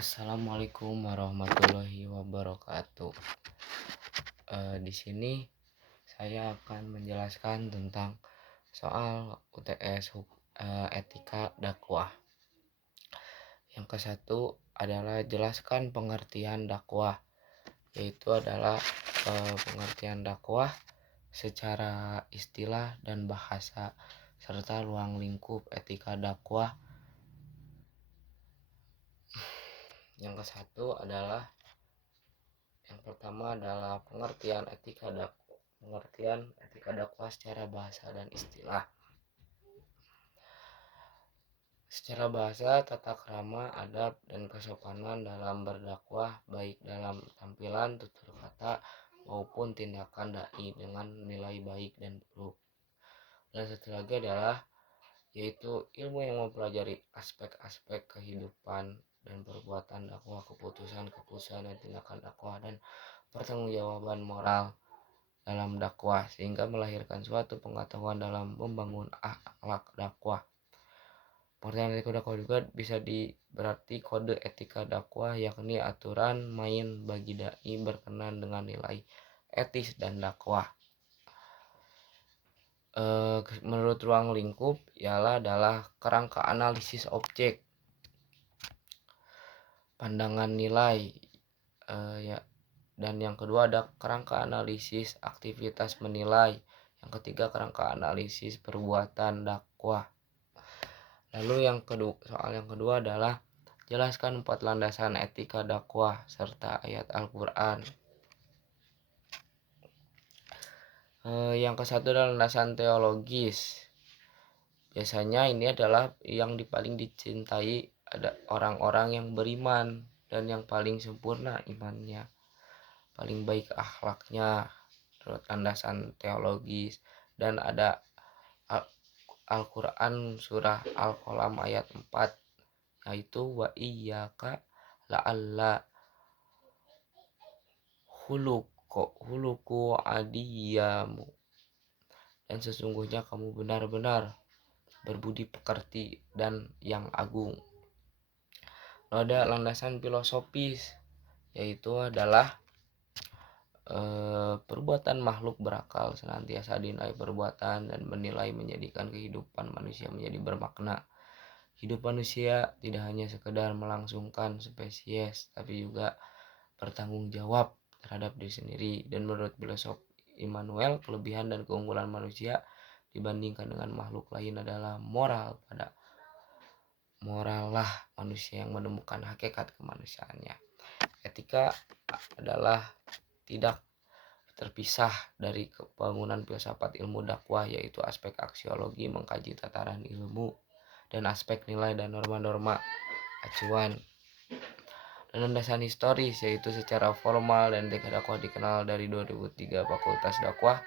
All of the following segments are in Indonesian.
Assalamualaikum warahmatullahi wabarakatuh. Di sini saya akan menjelaskan tentang soal UTS etika dakwah. Yang ke satu adalah jelaskan pengertian dakwah, yaitu adalah pengertian dakwah secara istilah dan bahasa serta ruang lingkup etika dakwah. Yang ke satu adalah Yang pertama adalah pengertian etika dakwah secara bahasa dan istilah. Secara bahasa, tata krama, adab, dan kesopanan dalam berdakwah baik dalam tampilan, tutur kata, maupun tindakan dai dengan nilai baik dan buruk. Dan satu lagi adalah yaitu ilmu yang mempelajari aspek-aspek kehidupan dan perbuatan dakwah, keputusan dan tindakan dakwah, dan pertanggungjawaban moral dalam dakwah sehingga melahirkan suatu pengetahuan dalam membangun akhlak dakwah. Pengertian etika dakwah juga bisa berarti kode etika dakwah, yakni aturan main bagi dai berkenan dengan nilai etis dan dakwah. Menurut ruang lingkup ialah adalah kerangka analisis objek, pandangan nilai, dan yang kedua ada kerangka analisis aktivitas menilai, yang ketiga kerangka analisis perbuatan dakwah. Lalu soal yang kedua adalah jelaskan 4 landasan etika dakwah serta ayat Al-Quran. Yang ke satu adalah landasan teologis. Biasanya ini adalah yang paling dicintai ada orang-orang yang beriman dan yang paling sempurna imannya, paling baik akhlaknya, menurut landasan teologis. Dan ada Al-Quran surah Al-Qalam ayat 4, yaitu wa iyyaka la'alla huluku adiyamu, dan sesungguhnya kamu benar-benar berbudi pekerti dan yang agung. Ada landasan filosofis, yaitu adalah perbuatan makhluk berakal senantiasa dinilai perbuatan dan menilai menjadikan kehidupan manusia menjadi bermakna. Hidup manusia tidak hanya sekedar melangsungkan spesies, tapi juga bertanggung jawab terhadap diri sendiri. Dan menurut filosof Immanuel, kelebihan dan keunggulan manusia dibandingkan dengan makhluk lain adalah moral. Pada moral lah manusia yang menemukan hakikat kemanusiaannya. Etika adalah tidak terpisah dari pembangunan filsafat ilmu dakwah, yaitu aspek aksiologi mengkaji tataran ilmu dan aspek nilai dan norma-norma acuan. Dan landasan historis, yaitu secara formal dan etika dakwah dikenal dari 2003 Fakultas Dakwah.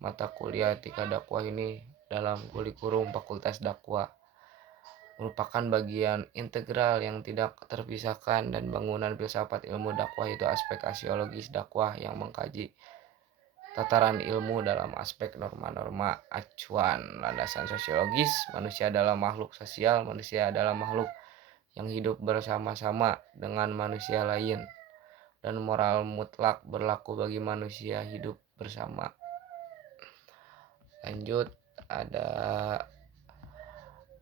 Mata kuliah etika dakwah ini dalam kurikulum Fakultas Dakwah merupakan bagian integral yang tidak terpisahkan dan bangunan filsafat ilmu dakwah, yaitu aspek aksiologis dakwah yang mengkaji tataran ilmu dalam aspek norma-norma acuan. Landasan sosiologis, manusia adalah makhluk sosial, manusia adalah makhluk yang hidup bersama-sama dengan manusia lain, dan moral mutlak berlaku bagi manusia hidup bersama. Lanjut, ada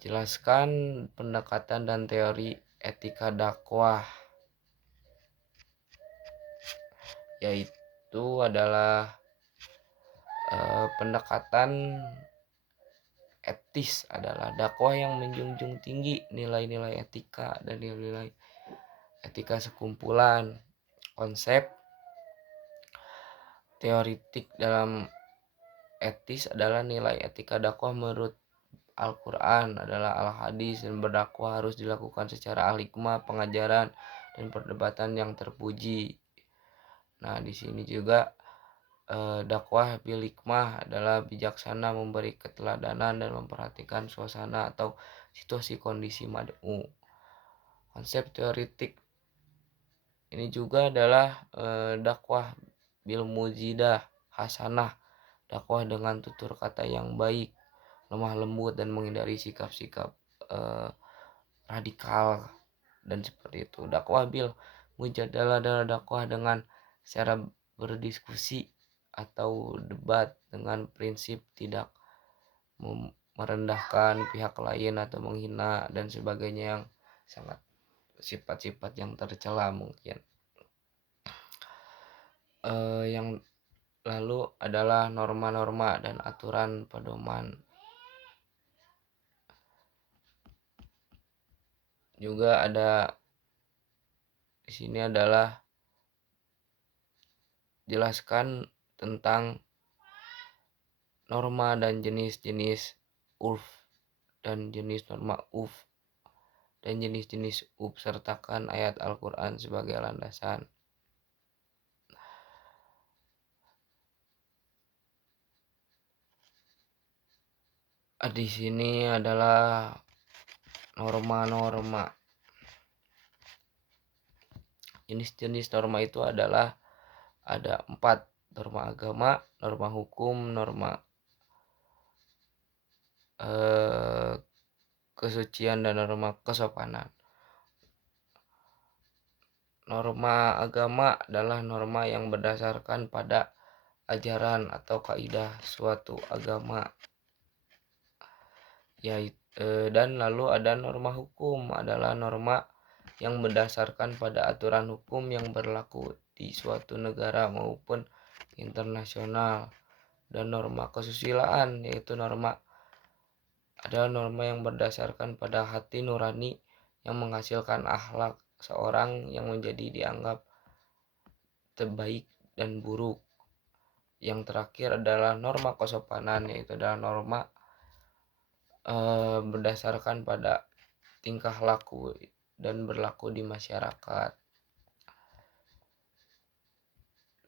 jelaskan pendekatan dan teori etika dakwah, yaitu adalah pendekatan etis adalah dakwah yang menjunjung tinggi nilai-nilai etika dan nilai-nilai etika sekumpulan konsep teoritik dalam etis adalah nilai etika dakwah menurut Al-Quran adalah al-hadis, dan berdakwah harus dilakukan secara al-hikmah, pengajaran dan perdebatan yang terpuji. Nah, di sini juga dakwah bil hikmah adalah bijaksana, memberi keteladanan dan memperhatikan suasana atau situasi kondisi mad'u. Konsep teoritik ini juga adalah dakwah bil mujidah hasanah, dakwah dengan tutur kata yang baik, lemah lembut, dan menghindari sikap-sikap radikal dan seperti itu. Dakwah bil mujadalah adalah dakwah dengan cara berdiskusi atau debat dengan prinsip tidak merendahkan pihak lain atau menghina dan sebagainya yang sangat sifat-sifat yang tercela mungkin. Yang lalu adalah norma-norma dan aturan pedoman. Juga ada di sini adalah jelaskan tentang norma dan jenis-jenis urf dan jenis norma urf dan jenis-jenis urf, sertakan ayat Al-Quran sebagai landasan. Di sini adalah norma-norma. Jenis-jenis norma itu adalah ada 4: norma agama, norma hukum, norma kesucian, dan norma kesopanan. Norma agama adalah norma yang berdasarkan pada ajaran atau kaidah suatu agama. Dan lalu ada norma hukum, adalah norma yang berdasarkan pada aturan hukum yang berlaku di suatu negara maupun internasional. Dan norma kesusilaan, yaitu adalah norma yang berdasarkan pada hati nurani yang menghasilkan akhlak seorang yang menjadi dianggap terbaik dan buruk. Yang terakhir adalah norma kesopanan, yaitu adalah norma berdasarkan pada tingkah laku dan berlaku di masyarakat.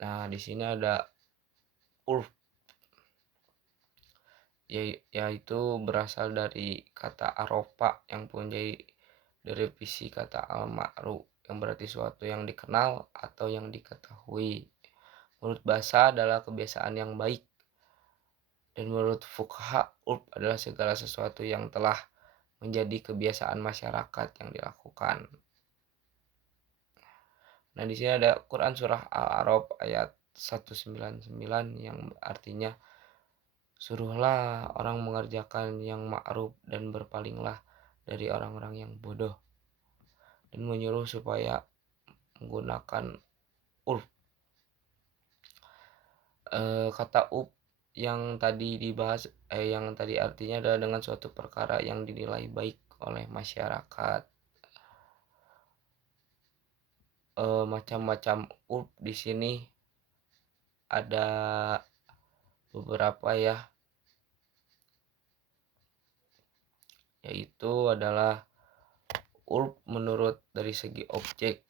Nah, di sini ada urf, yaitu berasal dari kata arofa yang punya derivasi kata al-ma'ruf yang berarti suatu yang dikenal atau yang diketahui. Menurut bahasa adalah kebiasaan yang baik, dan menurut fuqaha urf adalah segala sesuatu yang telah menjadi kebiasaan masyarakat yang dilakukan. Nah, di sini ada Quran surah Al-A'raf ayat 199 yang artinya, suruhlah orang mengerjakan yang ma'ruf dan berpalinglah dari orang-orang yang bodoh, dan menyuruh supaya menggunakan urf. Kata urf yang tadi dibahas, yang tadi artinya adalah dengan suatu perkara yang dinilai baik oleh masyarakat. Macam-macam urf di sini ada beberapa ya, yaitu adalah urf menurut dari segi objek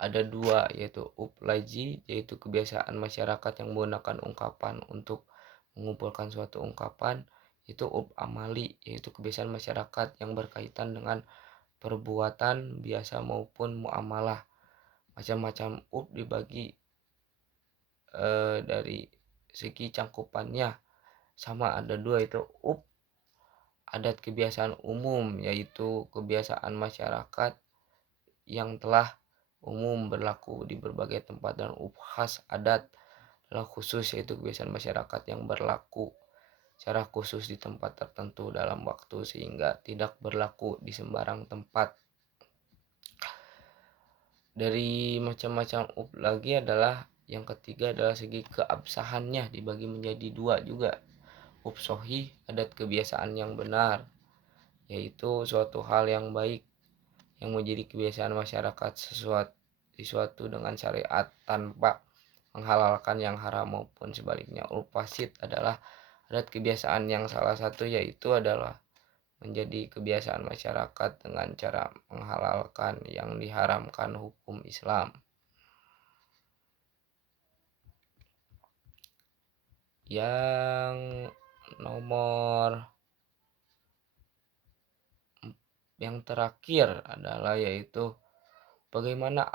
ada 2, yaitu urf laji, yaitu kebiasaan masyarakat yang menggunakan ungkapan untuk mengumpulkan suatu ungkapan. Itu urf amali, yaitu kebiasaan masyarakat yang berkaitan dengan perbuatan biasa maupun muamalah. Macam-macam urf dibagi dari segi cangkupannya sama, ada 2, itu urf adat kebiasaan umum, yaitu kebiasaan masyarakat yang telah umum berlaku di berbagai tempat, dan urf khas adat adalah khusus, yaitu kebiasaan masyarakat yang berlaku secara khusus di tempat tertentu dalam waktu sehingga tidak berlaku di sembarang tempat. Dari macam-macam urf lagi adalah yang ketiga adalah segi keabsahannya dibagi menjadi 2 juga. Urf sohih, adat kebiasaan yang benar, yaitu suatu hal yang baik yang menjadi kebiasaan masyarakat sesuatu dengan syariat tanpa menghalalkan yang haram maupun sebaliknya. Urf fasid adalah adat kebiasaan yang salah satu yaitu adalah menjadi kebiasaan masyarakat dengan cara menghalalkan yang diharamkan hukum Islam. Yang nomor yang terakhir adalah yaitu bagaimana